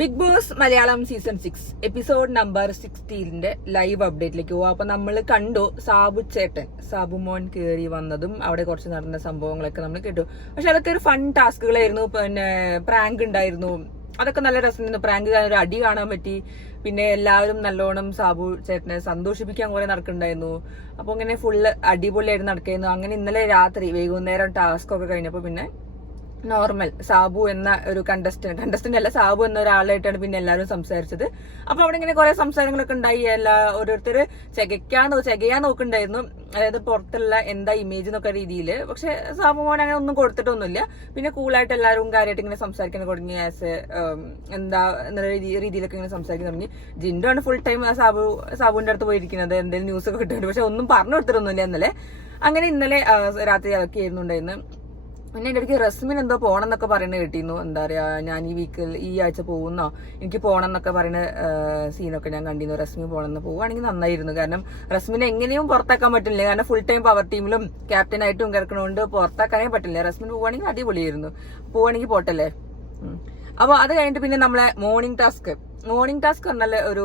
Big Boss Malayalam season 6 episode number 16 live അപ്ഡേറ്റിലേക്ക് പോവാം. അപ്പൊ നമ്മൾ കണ്ടു സാബു മോൻ കയറി വന്നതും അവിടെ കുറച്ച് നടന്ന സംഭവങ്ങളൊക്കെ നമ്മൾ കേട്ടു. പക്ഷെ അതൊക്കെ ഒരു ഫൺ ടാസ്കുകളായിരുന്നു. പിന്നെ പ്രാങ്ക് ഉണ്ടായിരുന്നു, അതൊക്കെ നല്ല രസമായിരുന്നു. പ്രാങ്ക് ഒരു അടി കാണാൻ പറ്റി. പിന്നെ എല്ലാവരും നല്ലോണം സാബു ചേട്ടനെ സന്തോഷിപ്പിക്കാൻ കുറെ നടക്കുന്നുണ്ടായിരുന്നു. അപ്പൊ ഇങ്ങനെ ഫുള്ള് അടിപൊളിയായിട്ട് നടക്കായിരുന്നു. അങ്ങനെ ഇന്നലെ രാത്രി വൈകുന്നേരം ടാസ്ക് ഒക്കെ കഴിഞ്ഞപ്പോ പിന്നെ നോർമൽ സാബു എന്ന ഒരു കണ്ടസ്റ്റന്റ് അല്ല, സാബു എന്ന ഒരാളായിട്ടാണ് പിന്നെ എല്ലാവരും സംസാരിച്ചത്. അപ്പൊ അവിടെ ഇങ്ങനെ കുറെ സംസാരങ്ങളൊക്കെ ഉണ്ടായി. ഓരോരുത്തർ ചെകയാൻ നോക്കുന്നുണ്ടായിരുന്നു, അതായത് പുറത്തുള്ള എന്താ ഇമേജ് എന്നൊക്കെ രീതിയിൽ. പക്ഷെ സാബു മോൻ അങ്ങനെ ഒന്നും കൊടുത്തിട്ടൊന്നുമില്ല. പിന്നെ കൂളായിട്ട് എല്ലാവരും കാര്യമായിട്ട് ഇങ്ങനെ സംസാരിക്കാൻ തുടങ്ങി. എന്താ എന്നുള്ള രീതിയിലൊക്കെ ഇങ്ങനെ സംസാരിക്കാൻ തുടങ്ങി. ജിൻഡോ ആണ് ഫുൾ ടൈം സാബുവിന്റെ അടുത്ത് പോയിരിക്കുന്നത്, എന്തെങ്കിലും ന്യൂസ് ഒക്കെ കിട്ടുന്നുണ്ട്. പക്ഷെ ഒന്നും പറഞ്ഞു കൊടുത്തിട്ടൊന്നുമില്ല ഇന്നലെ. അങ്ങനെ ഇന്നലെ രാത്രി അതൊക്കെ ആയിരുന്നു ഉണ്ടായിരുന്നു. പിന്നെ എൻ്റെ അടുത്ത് റസ്മിൻ എന്തോ പോകണം എന്നൊക്കെ പറയുന്നത് കേട്ടിരുന്നു. എന്താ പറയാ, ഞാൻ ഈ ആഴ്ച പോകുന്നോ, എനിക്ക് പോകണം എന്നൊക്കെ പറയുന്ന സീനൊക്കെ ഞാൻ കണ്ടിരുന്നു. റസ്മിൻ പോകണമെന്ന് പോവുകയാണെങ്കിൽ നന്നായിരുന്നു. കാരണം റസ്മിനെ എങ്ങനെയും പുറത്താക്കാൻ പറ്റില്ല. കാരണം ഫുൾ ടൈം പവർ ടീമിലും ക്യാപ്റ്റനായിട്ടും കിടക്കണോണ്ട് പുറത്താക്കാനേ പറ്റില്ല. റസ്മിൻ പോവുകയാണെങ്കിൽ അടിപൊളിയായിരുന്നു. പോവുകയാണെങ്കിൽ പോട്ടല്ലേ. അപ്പൊ അത് കഴിഞ്ഞിട്ട് പിന്നെ നമ്മളെ മോർണിംഗ് ടാസ്ക് പറഞ്ഞാൽ ഒരു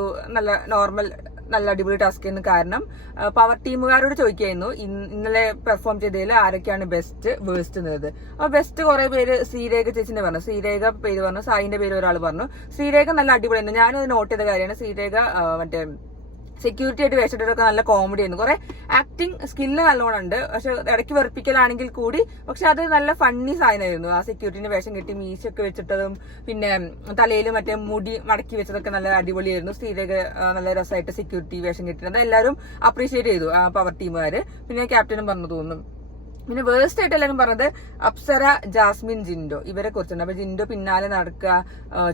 നല്ല അടിപൊളി ടാസ്ക് ആയിരുന്നു. കാരണം പവർ ടീമുകാരോട് ചോദിക്കായിരുന്നു ഇന്നലെ പെർഫോം ചെയ്തതിൽ ആരൊക്കെയാണ് ബെസ്റ്റ് വേഴ്സ്റ്റ് എന്നത്. അപ്പൊ ബെസ്റ്റ് കുറെ പേര് ശ്രീരേഖ ചേച്ചിന്റെ പറഞ്ഞു, ശ്രീരേഖ പേര് പറഞ്ഞു, സായിന്റെ പേര് ഒരാൾ പറഞ്ഞു. ശ്രീരേഖ നല്ല അടിപൊളിയായിരുന്നു. ഞാനത് നോട്ട് ചെയ്ത കാര്യമാണ്. ശ്രീരേഖ മറ്റേ സെക്യൂരിറ്റി ആയിട്ട് വേഷിട്ടൊക്കെ നല്ല കോമഡി ആയിരുന്നു. കുറെ ആക്ടിങ് സ്കില്ല് നല്ലോണം ഉണ്ട്. പക്ഷെ ഇടയ്ക്ക് വെറുപ്പിക്കലാണെങ്കിൽ കൂടി പക്ഷെ അത് നല്ല ഫണ്ണി സാധനമായിരുന്നു. ആ സെക്യൂരിറ്റിന്റെ വേഷം കെട്ടി മീശൊക്കെ വെച്ചിട്ടതും പിന്നെ തലയിൽ മറ്റേ മുടി മടക്കി വെച്ചതൊക്കെ നല്ല അടിപൊളിയായിരുന്നു. ശ്രീരേഖ നല്ല രസമായിട്ട് സെക്യൂരിറ്റി വേഷം കെട്ടിയത് എല്ലാവരും അപ്രീഷിയേറ്റ് ചെയ്തു, ആ പവർ ടീമുകാര്. പിന്നെ ക്യാപ്റ്റനും പറഞ്ഞു തോന്നുന്നു. പിന്നെ വേഴ്സ്റ്റ് ആയിട്ട് എല്ലാവരും പറഞ്ഞത് അപ്സര, ജാസ്മിൻ, ജിൻഡോ ഇവരെ കുറിച്ചുണ്ട്. അപ്പൊ ജിൻഡോ പിന്നാലെ നടക്കുക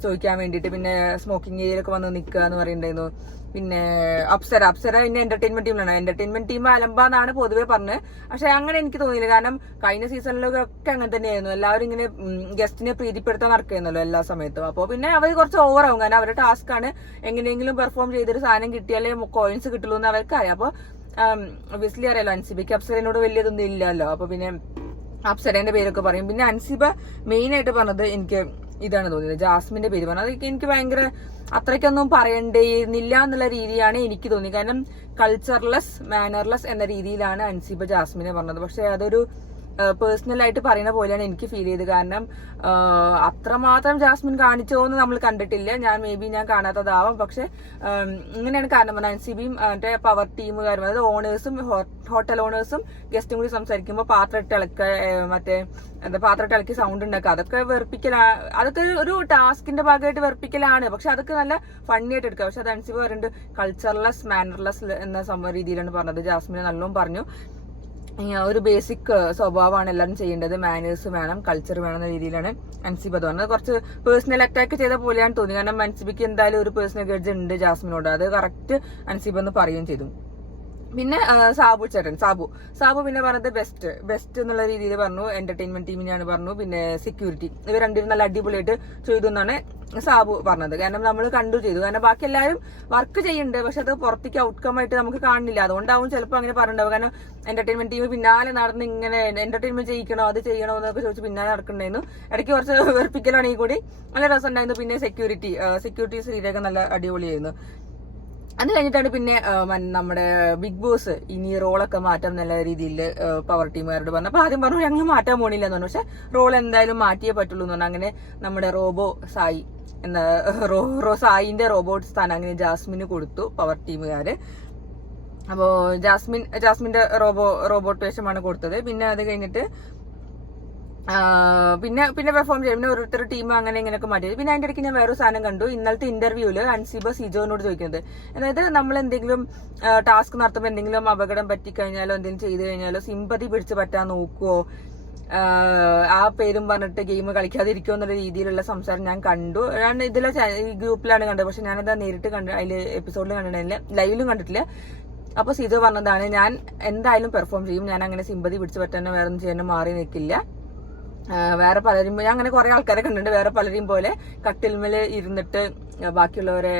ചോദിക്കാൻ വേണ്ടിയിട്ട്, പിന്നെ സ്മോക്കിംഗ് ഏരിയയിലൊക്കെ വന്ന് നിൽക്കുക എന്ന് പറയുന്നുണ്ടായിരുന്നു. പിന്നെ അപ്സര പിന്നെ എന്റർടൈൻമെന്റ് ടീമിലാണ്. എന്റർടൈൻമെന്റ് ടീം അലമ്പാന്നാണ് പൊതുവെ പറഞ്ഞത്. പക്ഷെ അങ്ങനെ എനിക്ക് തോന്നിയില്ല. കാരണം കഴിഞ്ഞ സീസണിലൊക്കെ അങ്ങനെ തന്നെയായിരുന്നു. എല്ലാവരും ഇങ്ങനെ ഗസ്റ്റിനെ പ്രീതിപ്പെടുത്താൻ നടക്കുകയായിരുന്നല്ലോ എല്ലാ സമയത്തും. അപ്പോൾ പിന്നെ അവർ കുറച്ച് ഓവറാവും. കാരണം അവരുടെ ടാസ്ക് ആണ്. എങ്ങനെയെങ്കിലും പെർഫോം ചെയ്തൊരു സാധനം കിട്ടിയാലേ കോയിൻസ് കിട്ടുള്ളൂ എന്ന് അവർക്കറിയാം. അപ്പോൾ ഒബിയസ്ലി അറിയാലോ, അൻസിബയ്ക്ക് അപ്സരനോട് വലിയതൊന്നും ഇല്ലല്ലോ. അപ്പൊ പിന്നെ അപ്സരേന്റെ പേരൊക്കെ പറയും. പിന്നെ അൻസിബ മെയിൻ ആയിട്ട് പറഞ്ഞത് എനിക്ക് ഇതാണ് തോന്നിയത്, ജാസ്മിന്റെ പേര് പറഞ്ഞത്. അതൊക്കെ എനിക്ക് ഭയങ്കര അത്രയ്ക്കൊന്നും പറയണ്ടേന്നില്ല എന്നുള്ള രീതിയാണ് എനിക്ക് തോന്നി. കാരണം കൾച്ചർലെസ്, മാനർലെസ് എന്ന രീതിയിലാണ് അൻസിബ ജാസ്മിനെ പറഞ്ഞത്. പക്ഷെ അതൊരു പേഴ്സണലായിട്ട് പറയുന്ന പോലെയാണ് എനിക്ക് ഫീൽ ചെയ്തത്. കാരണം അത്രമാത്രം ജാസ്മിൻ കാണിച്ചോ എന്ന് നമ്മൾ കണ്ടിട്ടില്ല. ഞാൻ കാണാത്തതാവാം. പക്ഷെ ഇങ്ങനെയാണ് കാരണം പറഞ്ഞത്. അൻസിബിയും മറ്റേ പവർ ടീമുകാരും, അതായത് ഓണേഴ്സും ഹോട്ടൽ ഓണേഴ്സും ഗസ്റ്റും കൂടി സംസാരിക്കുമ്പോൾ പാത്രം ഇട്ട് ഇളക്കി സൗണ്ട് ഉണ്ടാക്കുക, അതൊക്കെ വെറുപ്പിക്കലാണ്. അതൊക്കെ ഒരു ടാസ്കിന്റെ ഭാഗമായിട്ട് വെറുപ്പിക്കലാണ്. പക്ഷെ അതൊക്കെ നല്ല ഫണ്ണി ആയിട്ട് എടുക്കുക. പക്ഷെ അത് അൻസിബ പറയുന്നുണ്ട് കൾച്ചർലെസ്, മാനർലെസ് എന്ന രീതിയിലാണ് പറഞ്ഞത്. ജാസ്മിനെ നല്ലോണം പറഞ്ഞു. ഒരു ബേസിക് സ്വഭാവമാണ് എല്ലാവരും ചെയ്യേണ്ടത്, മാനേഴ്സ് വേണം, കൾച്ചർ വേണം എന്ന രീതിയിലാണ് അൻസിബ പറഞ്ഞത്. കുറച്ച് പേഴ്സണൽ അറ്റാക്ക് ചെയ്ത പോലെയാണ് തോന്നി. കാരണം അൻസിബയ്ക്ക് എന്തായാലും ഒരു പേഴ്സണൽ ഗ്രഡ്ജ് ഉണ്ട് ജാസ്മിനോട്. അത് കറക്റ്റ് അൻസിബ എന്ന് പറയുകയും ചെയ്തു. പിന്നെ സാബു പിന്നെ പറഞ്ഞത് ബെസ്റ്റ് എന്നുള്ള രീതിയിൽ പറഞ്ഞു. എന്റർടൈൻമെന്റ് ടീമിനെയാണ് പറഞ്ഞു. പിന്നെ സെക്യൂരിറ്റി, ഇവർ രണ്ടുപേരും നല്ല അടിപൊളിയായിട്ട് ചെയ്തു എന്നാണ് സാബു പറഞ്ഞത്. കാരണം നമ്മൾ ചെയ്തു. കാരണം ബാക്കി എല്ലാവരും വർക്ക് ചെയ്യുന്നുണ്ട്. പക്ഷെ അത് പുറത്തേക്ക് ഔട്ട്കം ആയിട്ട് നമുക്ക് കാണുന്നില്ല. അതുകൊണ്ടാവും ചിലപ്പോൾ അങ്ങനെ പറഞ്ഞിട്ടുണ്ടാവും. കാരണം എന്റർടൈൻമെന്റ് ടീം പിന്നാലെ നടന്ന് ഇങ്ങനെ എന്റർടൈൻമെന്റ് ചെയ്യിക്കണോ അത് ചെയ്യണോ എന്നൊക്കെ ചോദിച്ച് പിന്നാലെ നടക്കണ്ടായിരുന്നു. ഇടയ്ക്ക് കുറച്ച് വെറുപ്പിക്കലാണെങ്കിൽ കൂടി നല്ല രസം ഉണ്ടായിരുന്നു. പിന്നെ സെക്യൂരിറ്റി ശ്രീരേഖ നല്ല അടിപൊളിയായിരുന്നു. അത് കഴിഞ്ഞിട്ടാണ് പിന്നെ നമ്മുടെ ബിഗ് ബോസ് ഇനി റോളൊക്കെ മാറ്റാം നല്ല രീതിയിൽ പവർ ടീമുകാരോട് പറഞ്ഞു. അപ്പൊ ആദ്യം പറഞ്ഞു ഞങ്ങൾ മാറ്റാൻ പോണില്ല എന്ന് പറഞ്ഞു. പക്ഷെ റോൾ എന്തായാലും മാറ്റിയേ പറ്റുള്ളൂ എന്ന് പറഞ്ഞു. അങ്ങനെ നമ്മുടെ സായിന്റെ റോബോട്ട് സ്ഥാനം അങ്ങനെ ജാസ്മിന് കൊടുത്തു പവർ ടീമുകാര്. അപ്പോ ജാസ്മിന്റെ റോബോട്ട് വേഷമാണ് കൊടുത്തത്. പിന്നെ അത് കഴിഞ്ഞിട്ട് പിന്നെ പെർഫോം ചെയ്യും. പിന്നെ ഓരോരുത്തർ ടീം അങ്ങനെ ഇങ്ങനെയൊക്കെ മാറ്റി. പിന്നെ അതിന്റെ ഇടയ്ക്ക് ഞാൻ വേറൊരു സാധനം കണ്ടു. ഇന്നലത്തെ ഇന്റർവ്യൂല് അൻസിബ സിജോനോട് ചോദിക്കുന്നത്, അതായത് നമ്മൾ എന്തെങ്കിലും ടാസ്ക് നടത്തുമ്പോൾ എന്തെങ്കിലും അപകടം പറ്റിക്കഴിഞ്ഞാലോ എന്തെങ്കിലും ചെയ്തു കഴിഞ്ഞാലോ സിമ്പതി പിടിച്ച് പറ്റാൻ നോക്കുവോ, ആ പേരും പറഞ്ഞിട്ട് ഗെയിം കളിക്കാതിരിക്കുമോ എന്നുള്ള രീതിയിലുള്ള സംസാരം ഞാൻ കണ്ടു. ഞാൻ ഇതിലെ ഈ ഗ്രൂപ്പിലാണ് കണ്ടത്. പക്ഷെ ഞാനത് നേരിട്ട് അതിൽ എപ്പിസോഡിൽ കണ്ടിട്ടില്ല, ലൈവിലും കണ്ടിട്ടില്ല. അപ്പൊ സിജോ പറഞ്ഞതാണ്, ഞാൻ എന്തായാലും പെർഫോം ചെയ്യും, ഞാൻ അങ്ങനെ സിമ്പതി പിടിച്ച് പറ്റാനോ വേറെ ഒന്നും ചെയ്യാനോ മാറി നിൽക്കില്ല. വേറെ പലരും, ഞാൻ അങ്ങനെ കുറെ ആൾക്കാരെ കണ്ടിട്ടുണ്ട്, വേറെ പലരെയും പോലെ കട്ടിൽമേൽ ഇരുന്നിട്ട് ബാക്കിയുള്ളവരെ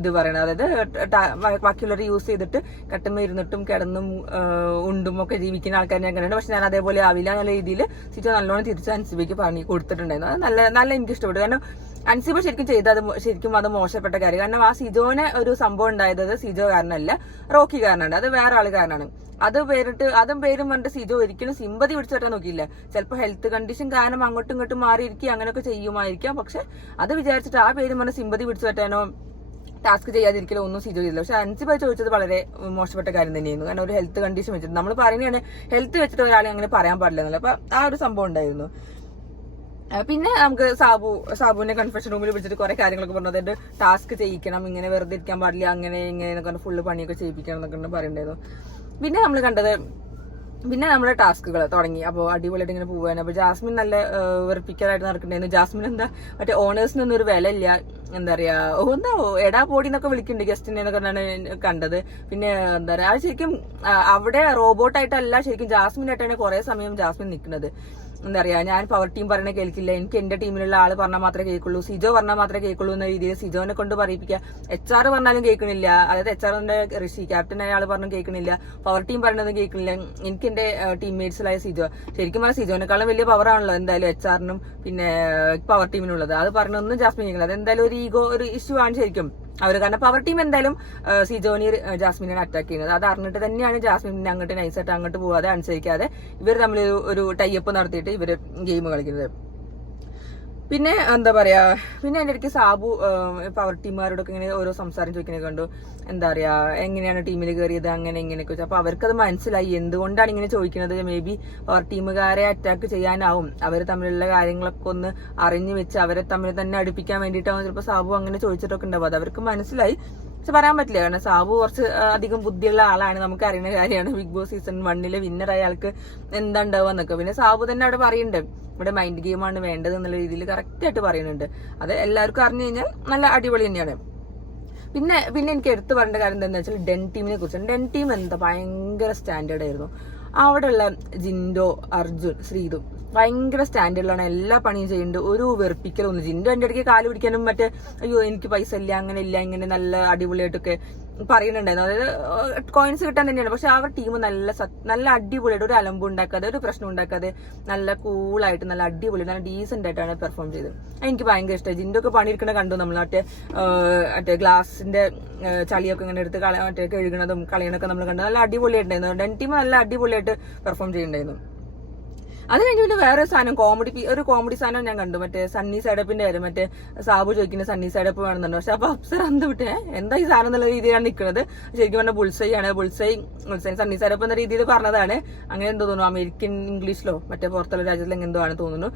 ഇത് പറയണത്. അതായത് ബാക്കിയുള്ളവർ യൂസ് ചെയ്തിട്ട് കട്ടുമ്മ ഇരുന്നിട്ടും കിടന്നും ഉണ്ടും ഒക്കെ ജീവിക്കുന്ന ആൾക്കാരെ ഞാൻ കണ്ടിട്ടുണ്ട്. പക്ഷെ ഞാൻ അതേപോലെ ആവില്ല എന്നുള്ള രീതിയിൽ സിജോ നല്ലോണം തിരിച്ച് അൻസിബയ്ക്ക് പറഞ്ഞു കൊടുത്തിട്ടുണ്ടായിരുന്നു. അത് നല്ല എനിക്ക് ഇഷ്ടപ്പെട്ടു. കാരണം അൻസിബ ശരിക്കും അത് മോശപ്പെട്ട കാര്യം. കാരണം ആ സിജോനെ ഒരു സംഭവം ഉണ്ടായത് സിജോ കാരണമല്ല, റോക്കി കാരണമാണ്. അത് വേറെ ആള് കാരണമാണ്. അതും പേരും പറഞ്ഞിട്ട് സിജോ ഒരിക്കലും സിമ്പതി പിടിച്ചിട്ടാൻ നോക്കിയില്ല. ചിലപ്പോൾ ഹെൽത്ത് കണ്ടീഷൻ കാരണം അങ്ങോട്ടും ഇങ്ങോട്ടും മാറിയിരിക്കും, അങ്ങനെയൊക്കെ ചെയ്യുമായിരിക്കാം. പക്ഷെ അത് വിചാരിച്ചിട്ട് ആ പേരും പറഞ്ഞ് സിമ്പതി പിടിച്ചു പറ്റാനോ ടാസ്ക് ചെയ്യാതിരിക്കലോ ഒന്നും സിജോ ചെയ്തില്ല. പക്ഷെ അൻസിബ ചോദിച്ചത് വളരെ മോശപ്പെട്ട കാര്യം തന്നെയായിരുന്നു. കാരണം ഒരു ഹെൽത്ത് കണ്ടീഷൻ വെച്ചിട്ട് നമ്മൾ പറയുന്നതാണ് ഹെൽത്ത് വെച്ചിട്ട് ഒരാളെ അങ്ങനെ പറയാൻ പാടില്ല എന്നല്ല. അപ്പൊ ആ ഒരു സംഭവം ഉണ്ടായിരുന്നു. പിന്നെ നമുക്ക് സാബുവിനെ കൺഫെഷൻ റൂമിൽ വിളിച്ചിട്ട് കുറെ കാര്യങ്ങളൊക്കെ പറഞ്ഞു. അതായത് ടാസ്ക് ചെയ്യിക്കണം, ഇങ്ങനെ വെറുതെ ഇരിക്കാൻ പാടില്ല, അങ്ങനെ ഇങ്ങനെ എന്നൊക്കെ ഫുള്ള് പണിയൊക്കെ ചെയ്യിപ്പിക്കണം എന്നൊക്കെ പറയുണ്ടായിരുന്നു. പിന്നെ നമ്മൾ കണ്ടത് നമ്മുടെ ടാസ്കുകൾ തുടങ്ങി. അപ്പോൾ അടിപൊളിയായിട്ട് ഇങ്ങനെ പോവാണ്. അപ്പൊ ജാസ്മിൻ നല്ല വെറുപ്പിക്കലായിട്ട് നടക്കണ്ടായിരുന്നു. ജാസ്മിൻ എന്താ മറ്റേ ഓണേഴ്സിനൊന്നും ഒരു വില ഇല്ല, എന്താ പറയാ എടാ പോടി എന്നൊക്കെ വിളിക്കുന്നുണ്ട് ഗസ്റ്റിനെ എന്നൊക്കെയാണ് കണ്ടത്. പിന്നെ എന്താ പറയാ അത് ശരിക്കും അവിടെ റോബോട്ടായിട്ടല്ല, ശരിക്കും ജാസ്മിൻ ആയിട്ടാണ് കുറെ സമയം ജാസ്മിൻ നിൽക്കുന്നത്. എന്താ പറയാ ഞാൻ പവർ ടീം പറഞ്ഞ കേൾക്കില്ല, എനിക്ക് എന്റെ ടീമിലുള്ള ആള് പറഞ്ഞാൽ മാത്രമേ കേൾക്കുള്ളൂ, സിജോ പറഞ്ഞാൽ മാത്രമേ കേൾക്കുള്ളൂ എന്ന രീതിയിൽ സിജോനെ കൊണ്ട് പറയിപ്പിക്കുക. HR പറഞ്ഞാലും കേൾക്കണില്ല, അതായത് HRന്റെ ഋഷി ക്യാപ്റ്റൻ അയാൾ പറഞ്ഞു കേൾക്കണില്ല, പവർ ടീം പറഞ്ഞതും കേൾക്കണില്ല. എനിക്ക് എന്റെ ടീംമേറ്റ്സിലായ സിജോ, ശരിക്കും പറഞ്ഞാൽ സിജോനെക്കാളും വലിയ പവർ ആണല്ലോ എന്തായാലും HR-നും പിന്നെ പവർ ടീമിനുള്ളത്. അത് പറഞ്ഞൊന്നും ജാസ്മിൻ കേൾക്കില്ല. അത് എന്തായാലും ഒരു ഇഷ്യൂ ആണ് ശരിക്കും അവര്. കാരണം പവർ ടീം എന്തായാലും സിജോനി ജാസ്മിനെ അറ്റാക്ക് ചെയ്യുന്നത് അത് അറിഞ്ഞിട്ട് തന്നെയാണ് ജാസ്മിനെ അങ്ങോട്ട് നൈസായിട്ട് അങ്ങോട്ട് പോവാതെ അനുസരിക്കാതെ ഇവർ തമ്മിൽ ഒരു ടൈപ്പ് നടത്തിയിട്ട് ഇവര് ഗെയിം കളിക്കുന്നത്. പിന്നെ എന്താ പറയാ, പിന്നെ അതിന്റെ ഇടയ്ക്ക് സാബു പവർ ടീമുകാരോടൊക്കെ ഇങ്ങനെ ഓരോ സംസാരം ചോദിക്കുന്നത് കണ്ടു. എന്താ പറയാ എങ്ങനെയാണ് ടീമിൽ കയറിയത് അങ്ങനെ ഇങ്ങനെയൊക്കെ വെച്ചാൽ അപ്പൊ അവർക്കത് മനസ്സിലായി എന്തുകൊണ്ടാണ് ഇങ്ങനെ ചോദിക്കുന്നത്. മേ ബി പവർ ടീമുകാരെ അറ്റാക്ക് ചെയ്യാനാവും, അവർ തമ്മിലുള്ള കാര്യങ്ങളൊക്കെ ഒന്ന് അറിഞ്ഞു വെച്ച് അവരെ തമ്മിൽ തന്നെ അടുപ്പിക്കാൻ വേണ്ടിയിട്ടാവും ചിലപ്പോൾ സാബു അങ്ങനെ ചോദിച്ചിട്ടൊക്കെ ഉണ്ടാവും. അത് അവർക്ക് മനസ്സിലായി. പക്ഷെ പറയാൻ പറ്റില്ല, കാരണം സാബു കുറച്ച് അധികം ബുദ്ധിയുള്ള ആളാണ്, നമുക്ക് അറിയുന്ന കാര്യമാണ്. ബിഗ് ബോസ് സീസൺ 1 വിന്നറായ ആൾക്ക് എന്താ ഉണ്ടാവുക എന്നൊക്കെ. പിന്നെ സാബു തന്നെ അവിടെ പറയുന്നുണ്ട് ഇവിടെ മൈൻഡ് ഗെയിമാണ് വേണ്ടത് എന്നുള്ള രീതിയിൽ കറക്റ്റ് ആയിട്ട് പറയുന്നുണ്ട്. അത് എല്ലാവർക്കും അറിഞ്ഞു കഴിഞ്ഞാൽ നല്ല അടിപൊളി തന്നെയാണ്. പിന്നെ എനിക്ക് എടുത്തു പറയേണ്ട കാര്യം എന്താണെന്ന് വെച്ചാൽ ഡെൻ ടീമിനെ കുറിച്ച്. ഡെൻ ടീം എന്താ ഭയങ്കര സ്റ്റാൻഡേർഡ് ആയിരുന്നു. അവിടെയുള്ള ജിൻഡോ, അർജുൻ, ശ്രീതു ഭയങ്കര സ്റ്റാൻഡേർഡിലാണ് എല്ലാ പണിയും ചെയ്യുന്നുണ്ട്. ഒരു വെറുപ്പിക്കലൊന്നും. ജിൻഡോ എന്റെ ഇടയ്ക്ക് കാല് പിടിക്കാനും മറ്റേ അയ്യോ എനിക്ക് പൈസ ഇല്ല അങ്ങനെ ഇല്ല ഇങ്ങനെ നല്ല അടിപൊളിയായിട്ടൊക്കെ പറയുന്നുണ്ടായിരുന്നു. അതായത് കോയിൻസ് കിട്ടാൻ തന്നെയാണ്. പക്ഷെ അവർ ടീം നല്ല അടിപൊളിയായിട്ട് ഒരു അലമ്പ് ഉണ്ടാക്കാതെ ഒരു പ്രശ്നം ഉണ്ടാക്കാതെ നല്ല കൂളായിട്ട് നല്ല അടിപൊളി നല്ല ഡീസെന്റ് ആയിട്ടാണ് പെർഫോം ചെയ്തത്. എനിക്ക് ഭയങ്കര ഇഷ്ടമായി. ജിൻഡോ ഒക്കെ പണിയെടുക്കണ കണ്ടു നമ്മൾ. മറ്റേ ഗ്ലാസിന്റെ ചളിയൊക്കെ ഇങ്ങനെ എടുത്ത് മറ്റേ കഴുകണതും കളയണൊക്കെ നമ്മൾ കണ്ടു. നല്ല അടിപൊളിയായിട്ടുണ്ടായിരുന്നു. ഡെൻ ടീം നല്ല അടിപൊളിയായിട്ട് പെർഫോം ചെയ്യുന്നുണ്ടായിരുന്നു. അത് കഴിഞ്ഞിട്ട് വേറെ സാധനം കോമഡി സാധനം ഞാൻ കണ്ടു. മറ്റേ സണ്ണി സൈഡപ്പിന്റെ കാര്യം. മറ്റേ സാബു ചോദിക്കുന്ന സണ്ണി സൈഡപ്പ് വേണമെന്നുണ്ട്. പക്ഷെ അപ്പൊ അപ്സർ അന്ത് വിട്ടേ എന്താ ഈ സാധനം എന്നുള്ള രീതിയിലാണ് നിൽക്കുന്നത്. ശരിക്കും പറഞ്ഞാൽ ബുൾസൈ ആണ്. ബുൾസൈ സണ്ണി സൈഡപ്പ് എന്ന രീതിയിൽ പറഞ്ഞതാണ്. അങ്ങനെ എന്തോ തോന്നുന്നു അമേരിക്കൻ ഇംഗ്ലീഷിലോ മറ്റേ പുറത്തുള്ള രാജ്യത്തിൽ എന്തോ ആണ് തോന്നുന്നു.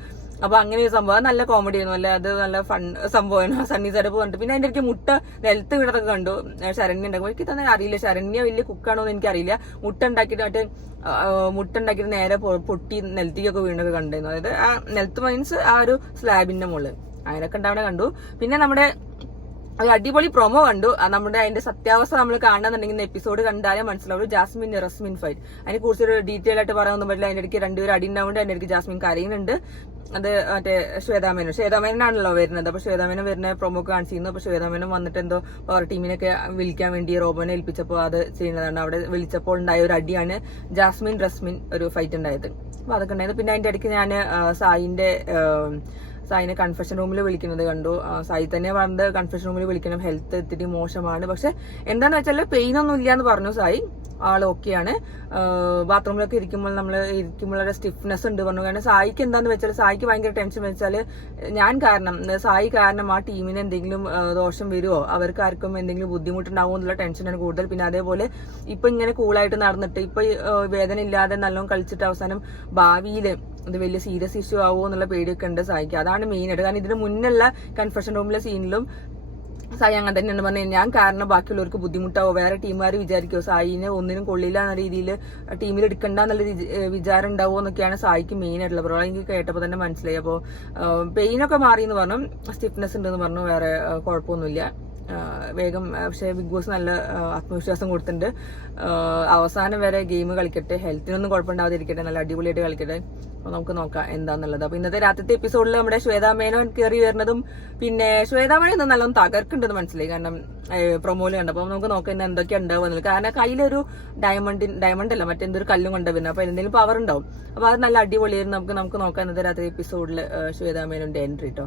അപ്പൊ അങ്ങനെ ഒരു സംഭവം നല്ല കോമഡി ആയിരുന്നു. അല്ലെ അത് നല്ല ഫൺ സംഭവമാണ് സണ്ണി സൈഡപ്പ് കണ്ടു. പിന്നെ അതിന്റെ ഇടയ്ക്ക് മുട്ട നിലത്ത് വീണതൊക്കെ കണ്ടു. ശരണ്യ ഉണ്ടാക്കും. എനിക്ക് തന്നെ അറിയില്ല ശരണ്യ വലിയ കുക്കാണോ എന്ന് എനിക്കറിയില്ല. മുട്ട ഉണ്ടാക്കിയിട്ട് നേരെ പൊട്ടി നിലത്തേക്കൊക്കെ വീണൊക്കെ കണ്ടിരുന്നു. അതായത് ആ നിലത്ത് മീൻസ് ആ ഒരു സ്ലാബിന്റെ മുകളിൽ അങ്ങനെയൊക്കെ ഉണ്ടാവണ കണ്ടു. പിന്നെ നമ്മുടെ ഒരു അടിപൊളി പ്രൊമോ കണ്ടു. നമ്മുടെ അതിന്റെ സത്യാവസ്ഥ നമ്മൾ കാണണമെന്നുണ്ടെങ്കിൽ എപ്പിസോഡ് കണ്ടാലേ മനസ്സിലാവും. ജാസ്മിൻ റസ്മിൻ ഫൈറ്റ് അതിനെ കുറിച്ചൊരു ഡീറ്റെയിൽ ആയിട്ട് പറയാനൊന്നും പറ്റില്ല. അതിന്റെ ഇടയ്ക്ക് രണ്ടുപേരും അടി ഉണ്ടാവുന്നുണ്ട്. അതിന്റെ ഇടയ്ക്ക് ജാസ്മിൻ കരയുന്നുണ്ട്. അത് മറ്റേ ശ്വേതാമേനാണല്ലോ വരുന്നത്. അപ്പൊ ശ്വേതാമേനം വരുന്ന പ്രൊമോ കാണിച്ചിരുന്നു. അപ്പൊ ശ്വേതാമേനം വന്നിട്ട് എന്തോ പവർ ടീമിനൊക്കെ വിളിക്കാൻ വേണ്ടി റോബോനെ ഏൽപ്പിച്ചപ്പോൾ അത് ചെയ്യുന്നതാണ്. അവിടെ വിളിച്ചപ്പോൾ ഉണ്ടായ ഒരു അടിയാണ് ജാസ്മിൻ റസ്മിൻ ഒരു ഫൈറ്റ് ഉണ്ടായത്. അപ്പൊ അതൊക്കെ ഉണ്ടായിരുന്നു. പിന്നെ അതിന്റെ ഇടയ്ക്ക് ഞാൻ സായിനെ കൺഫെഷൻ റൂമിൽ വിളിക്കുന്നത് കണ്ടു. സായി തന്നെ പറഞ്ഞത് കൺഫെഷൻ റൂമിൽ വിളിക്കണം, ഹെൽത്ത് ഇത്തിരി മോശമാണ്. പക്ഷെ എന്താന്ന് വെച്ചാൽ പെയിൻ ഒന്നും ഇല്ല എന്ന് പറഞ്ഞു സായി. ആൾ ഓക്കെയാണ്. ബാത്റൂമിലൊക്കെ ഇരിക്കുമ്പോഴൊരു സ്റ്റിഫ്നെസ് ഉണ്ട് പറഞ്ഞു. കാരണം സായിക്ക് എന്താന്ന് വെച്ചാൽ സായിക്ക് ഭയങ്കര ടെൻഷൻ വെച്ചാൽ സായി കാരണം ആ ടീമിന് എന്തെങ്കിലും ദോഷം വരുമോ, അവർക്ക് ആർക്കും എന്തെങ്കിലും ബുദ്ധിമുട്ടുണ്ടാവുമോ എന്നുള്ള ടെൻഷനാണ് കൂടുതൽ. പിന്നെ അതേപോലെ ഇപ്പൊ ഇങ്ങനെ കൂളായിട്ട് നടന്നിട്ട് ഇപ്പൊ വേദന ഇല്ലാതെ നല്ലോണം കളിച്ചിട്ട് അവസാനം ഭാവിയിൽ ഇത് വലിയ സീരിയസ് ഇഷ്യൂ ആവുമോ എന്നുള്ള പേടിയൊക്കെ ഉണ്ട് സായിക്ക്. അതാണ് മെയിൻ ആയിട്ട്. കാരണം ഇതിന് മുന്നുള്ള കൺഫെഷൻ റൂമിലെ സീനിലും സായി അങ്ങനെ തന്നെയാണ് പറഞ്ഞത്. ഞാൻ കാരണം ബാക്കിയുള്ളവർക്ക് ബുദ്ധിമുട്ടാവോ, വേറെ ടീമുകാർ വിചാരിക്കുമോ സായിനെ ഒന്നിനും കൊള്ളില്ല എന്ന രീതിയിൽ ടീമിൽ എടുക്കണ്ട എന്നുള്ള വിചാരം ഉണ്ടാവുമോ എന്നൊക്കെയാണ് സായിക്ക് മെയിൻ ആയിട്ടുള്ള പ്രോബ്ലം. എനിക്ക് കേട്ടപ്പോൾ തന്നെ മനസ്സിലായി. അപ്പോൾ പെയിനൊക്കെ മാറി എന്ന് പറഞ്ഞു, സ്റ്റിഫ്നെസ് ഉണ്ടെന്ന് പറഞ്ഞു, വേറെ കുഴപ്പമൊന്നുമില്ല. വേഗം. പക്ഷെ ബിഗ് ബോസ് നല്ല ആത്മവിശ്വാസം കൊടുത്തിട്ടുണ്ട്. അവസാനം വരെ ഗെയിം കളിക്കട്ടെ, ഹെൽത്തിനൊന്നും കുഴപ്പമുണ്ടാവാതിരിക്കട്ടെ, നല്ല അടിപൊളിയായിട്ട് കളിക്കട്ടെ. അപ്പൊ നമുക്ക് നോക്കാം എന്താന്നുള്ളത്. അപ്പൊ ഇന്നത്തെ രാത്രിത്തെ എപ്പിസോഡിൽ നമ്മുടെ ശ്വേതാ മേനോൻ കയറി വരുന്നതും പിന്നെ ശ്വേതാ മേനോൻ നല്ലോണം തകർക്കുന്നുണ്ടെന്ന് മനസ്സിലായി, കാരണം പ്രൊമോയിൽ കണ്ടു. അപ്പൊ നമുക്ക് നോക്കാം ഇന്ന് എന്തൊക്കെ ഉണ്ടാവുക, കാരണം കയ്യിലൊരു ഡയമണ്ട് അല്ല മറ്റെന്തൊരു കല്ലും കൊണ്ടുവരുന്നത്, അപ്പൊ എന്തെങ്കിലും പവർ ഉണ്ടാവും. അപ്പൊ അത് നല്ല അടിപൊളിയായിരുന്നു. നമുക്ക് നോക്കാം ഇന്നത്തെ രാത്രി എപ്പിസോഡിൽ ശ്വേതാ മേനോന്റെ എൻട്രി കേട്ടോ.